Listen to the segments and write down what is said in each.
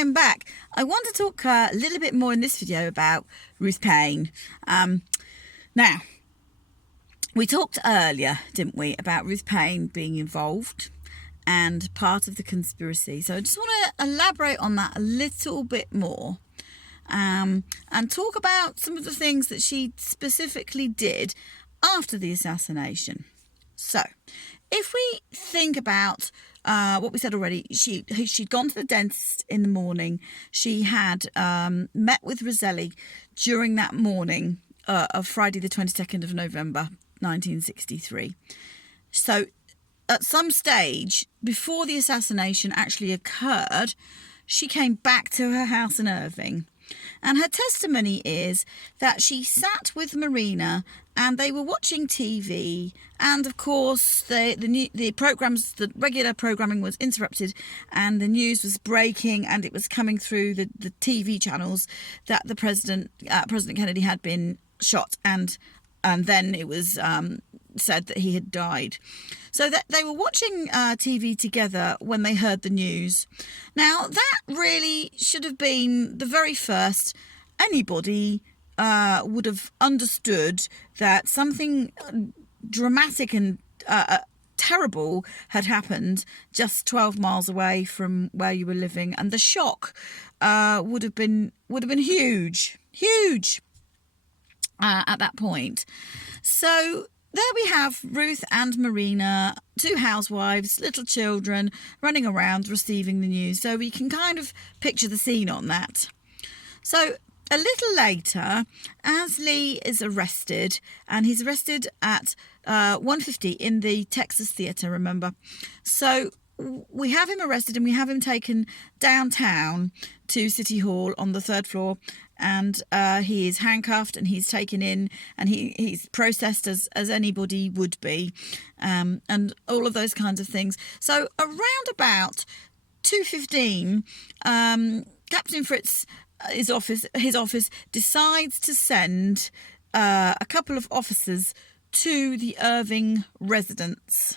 am back. I want to talk a little bit more in this video about Ruth Paine. Now, we talked earlier, didn't we, about Ruth Paine being involved and part of the conspiracy. So I just want to elaborate on that a little bit more and talk about some of the things that she specifically did after the assassination. So, if we think about what we said already, she'd gone to the dentist in the morning. She had met with Roselli during that morning of Friday the 22nd of November 1963. So at some stage before the assassination actually occurred, she came back to her house in Irving. And her testimony is that she sat with Marina and they were watching TV, and of course the programs, the regular programming was interrupted and the news was breaking, and it was coming through the TV channels that the President Kennedy had been shot, and then it was said that he had died. So that they were watching TV together when they heard the news. Now, that really should have been the very first anybody would have understood that something dramatic and terrible had happened just 12 miles away from where you were living, and the shock would have been huge at that point. So there we have Ruth and Marina, two housewives, little children, running around receiving the news. So we can kind of picture the scene on that. So a little later, Asley is arrested, and he's arrested at 1:50 in the Texas Theatre, remember. So we have him arrested and we have him taken downtown to City Hall on the third floor, and he is handcuffed and he's taken in, and he's processed as anybody would be, and all of those kinds of things. So around about 2:15, Captain Fritz, his office decides to send a couple of officers to the Irving residence.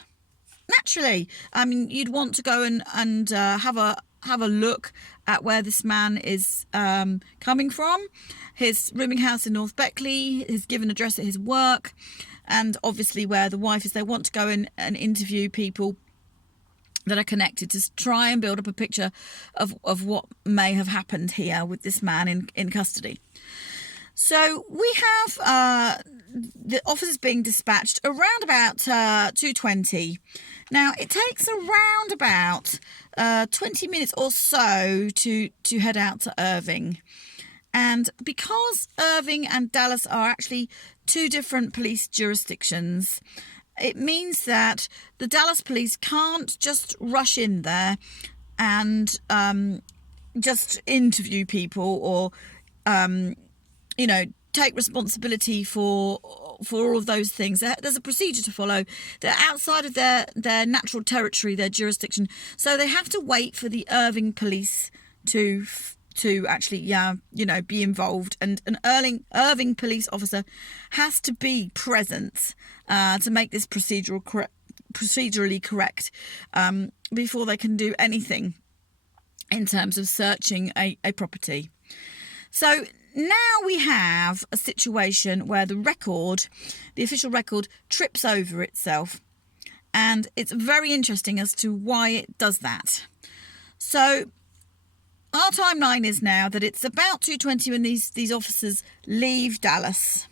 Naturally, I mean, you'd want to go and have a look at where this man is coming from. His rooming house in North Beckley, his given address at his work, and obviously where the wife is. They want to go in and interview people that are connected to try and build up a picture of what may have happened here with this man in custody. So we have the officers being dispatched around about 2:20. Now, it takes around about 20 minutes or so to head out to Irving. And because Irving and Dallas are actually two different police jurisdictions, it means that the Dallas police can't just rush in there and just interview people or take responsibility for all of those things. There's a procedure to follow. They're outside of their natural territory, their jurisdiction, so they have to wait for the Irving police to actually be involved, and an Irving police officer has to be present to make this procedurally correct before they can do anything in terms of searching a property. So now we have a situation where the official record, trips over itself. And it's very interesting as to why it does that. So our timeline is now that it's about 2:20 when these officers leave Dallas.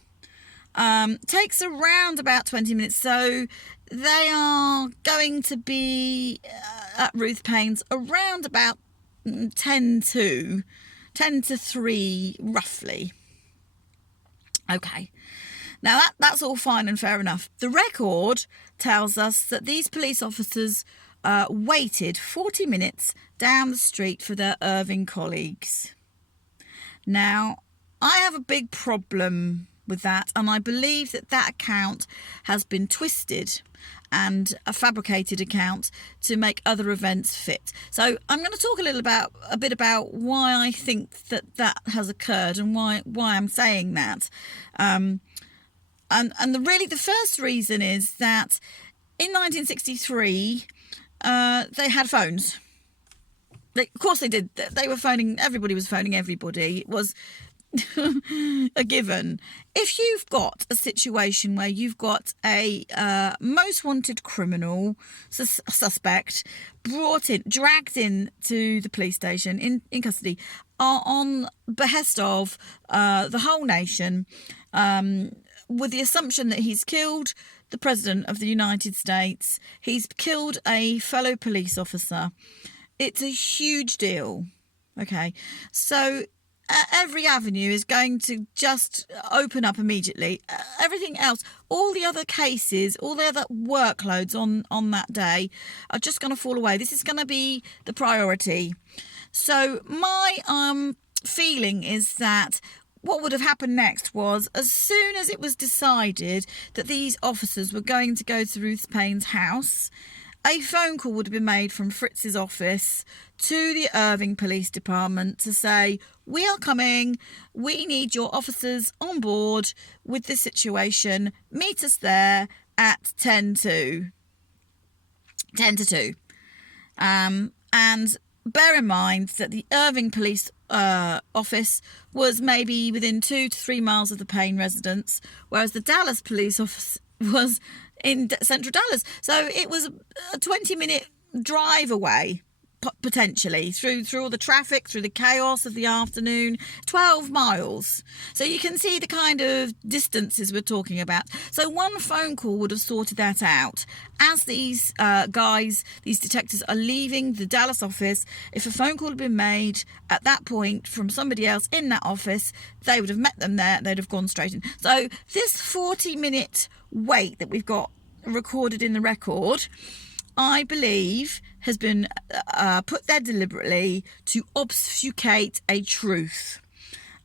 Takes around about 20 minutes. So they are going to be at Ruth Paine's around about 10 to 3 roughly. Okay, now that's all fine and fair enough. The record tells us that these police officers waited 40 minutes down the street for their Irving colleagues. Now, I have a big problem with that, and I believe that account has been twisted and a fabricated account to make other events fit. So I'm going to talk a bit about why I think that has occurred and why I'm saying that. And the first reason is that in 1963 they had phones. Of course they did. They were phoning, everybody was phoning everybody. It was a given. If you've got a situation where you've got a most wanted criminal suspect dragged in to the police station in custody on behest of the whole nation, with the assumption that he's killed the President of the United States, he's killed a fellow police officer, it's a huge deal. Okay, so every avenue is going to just open up immediately. Everything else, all the other cases, all the other workloads on that day are just going to fall away. This is going to be the priority. So my feeling is that what would have happened next was, as soon as it was decided that these officers were going to go to Ruth Paine's house, a phone call would have been made from Fritz's office to the Irving Police Department to say, we are coming, we need your officers on board with this situation, meet us there at 10 to 2. And bear in mind that the Irving Police office was maybe within 2 to 3 miles of the Paine residence, whereas the Dallas Police office was in central Dallas. So it was a 20-minute drive away, potentially, through all the traffic, through the chaos of the afternoon. 12 miles. So you can see the kind of distances we're talking about. So one phone call would have sorted that out. As these these detectives are leaving the Dallas office, if a phone call had been made at that point from somebody else in that office, they would have met them there, they'd have gone straight in. So this 40-minute wait that we've got recorded in the record, I believe, has been put there deliberately to obfuscate a truth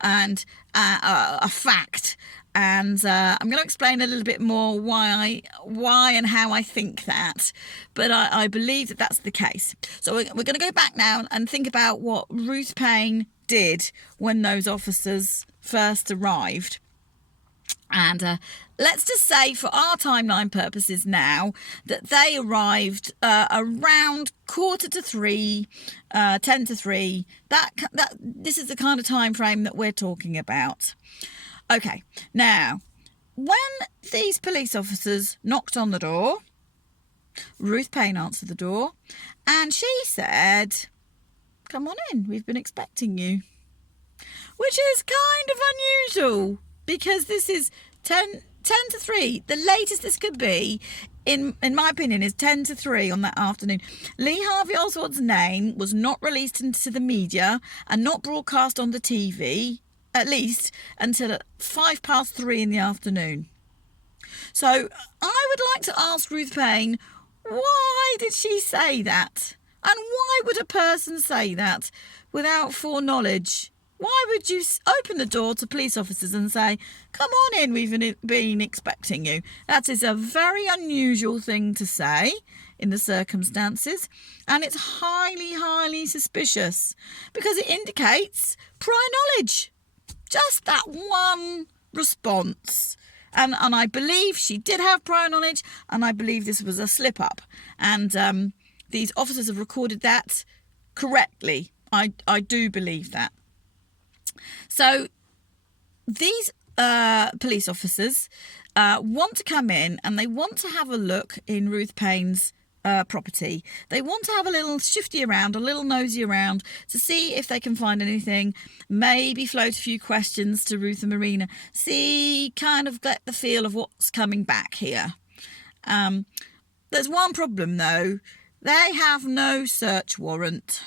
and a fact. And I'm going to explain a little bit more why and how I think that. But I believe that that's the case. So we're going to go back now and think about what Ruth Paine did when those officers first arrived. And let's just say, for our timeline purposes now, that they arrived around 2:45, 10 to 3. This is the kind of time frame that we're talking about. Okay, now, when these police officers knocked on the door, Ruth Paine answered the door, and she said, "Come on in, we've been expecting you." Which is kind of unusual, because this is 10 to 3. The latest this could be, in my opinion, is 10 to 3 on that afternoon. Lee Harvey Oswald's name was not released into the media and not broadcast on the TV, at least until at 3:05 in the afternoon. So I would like to ask Ruth Paine, why did she say that? And why would a person say that without foreknowledge? Why would you open the door to police officers and say, "Come on in, we've been expecting you"? That is a very unusual thing to say in the circumstances, and it's highly, highly suspicious, because it indicates prior knowledge. Just that one response. And I believe she did have prior knowledge, and I believe this was a slip-up. And these officers have recorded that correctly. I do believe that. So these police officers want to come in, and they want to have a look in Ruth Paine's property. They want to have a little shifty around, a little nosy around, to see if they can find anything, maybe float a few questions to Ruth and Marina, kind of get the feel of what's coming back here. There's one problem though. They have no search warrant.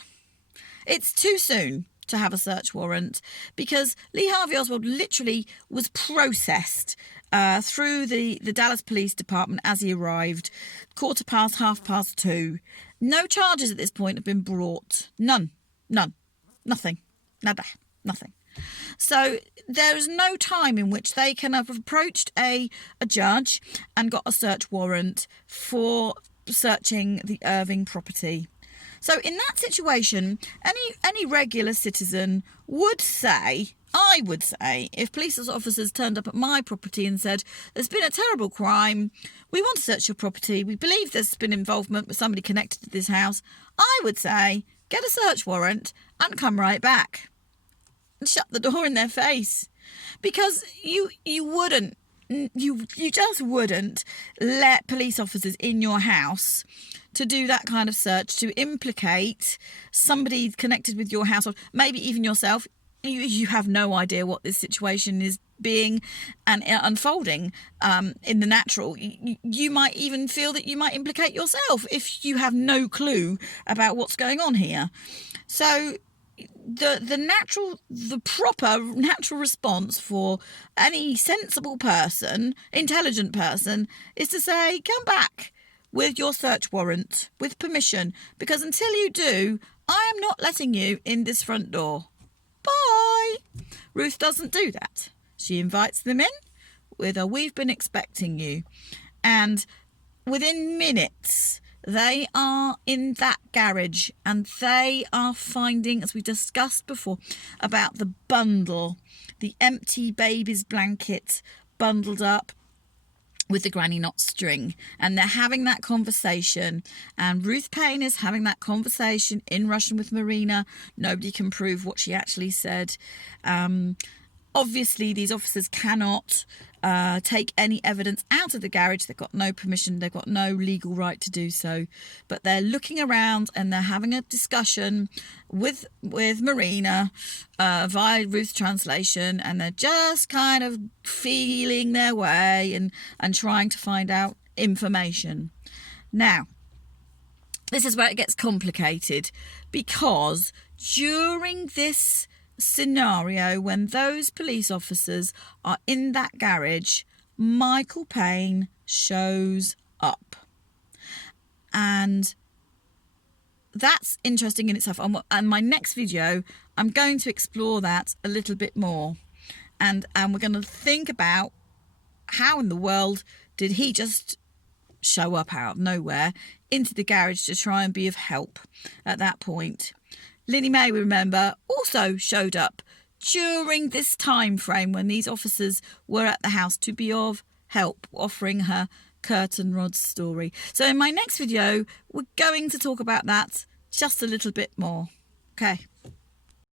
It's too soon to have a search warrant, because Lee Harvey Oswald literally was processed through the Dallas Police Department as he arrived, 2:15. No charges at this point have been brought. None. Nothing. Nada. Nothing. So there is no time in which they can have approached a judge and got a search warrant for searching the Irving property. So in that situation, any regular citizen would say, I would say, if police officers turned up at my property and said, "There's been a terrible crime, we want to search your property, we believe there's been involvement with somebody connected to this house," I would say, get a search warrant and come right back and shut the door in their face. Because you wouldn't, you just wouldn't let police officers in your house to do that kind of search, to implicate somebody connected with your household, maybe even yourself. You have no idea what this situation is being and unfolding in the natural. You might even feel that you might implicate yourself if you have no clue about what's going on here. So the proper natural response for any sensible person, intelligent person, is to say, come back with your search warrant, with permission, because until you do, I am not letting you in this front door. Bye. Ruth doesn't do that. She invites them in with a "we've been expecting you." And within minutes, they are in that garage and they are finding, as we discussed before, about the bundle, the empty baby's blanket bundled up with the granny knot string. And they're having that conversation, and Ruth Paine is having that conversation in Russian with Marina. Nobody can prove what she actually said. Obviously, these officers cannot take any evidence out of the garage. They've got no permission. They've got no legal right to do so. But they're looking around and they're having a discussion with Marina via Ruth's translation, and they're just kind of feeling their way and trying to find out information. Now, this is where it gets complicated, because during this scenario, when those police officers are in that garage, Michael Paine shows up, and that's interesting in itself. And my next video, I'm going to explore that a little bit more, and we're going to think about how in the world did he just show up out of nowhere into the garage to try and be of help at that point. Linnie May, we remember, also showed up during this time frame when these officers were at the house to be of help, offering her curtain rod story. So in my next video, we're going to talk about that just a little bit more. Okay.